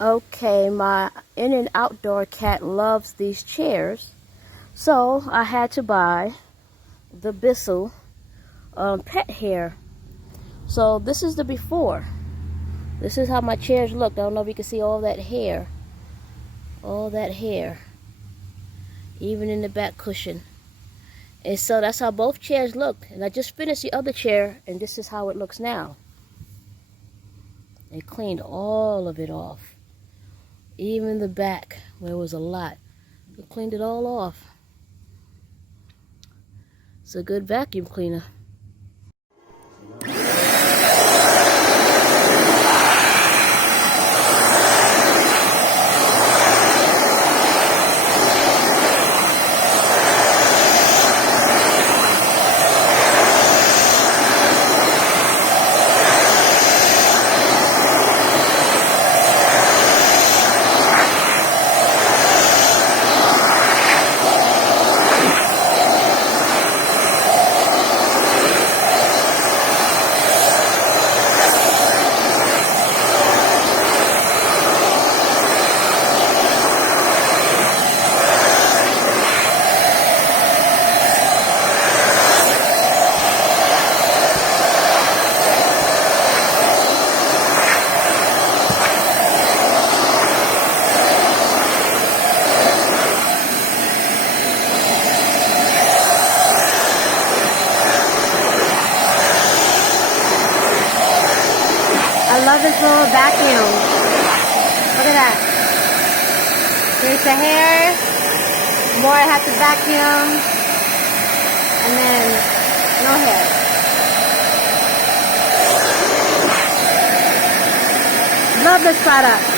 Okay, my in and outdoor cat loves these chairs, so I had to buy the Bissell pet hair. So this is the before. This is how my chairs look. I don't know if you can see all that hair. All that hair. Even in the back cushion. And so that's how both chairs look. And I just finished the other chair, and this is how it looks now. It cleaned all of it off. Even the back, where it was a lot. It cleaned it all off. It's a good vacuum cleaner. I love this little vacuum. Look at that. There's the hair. The more I have to vacuum. And then no hair. Love this product.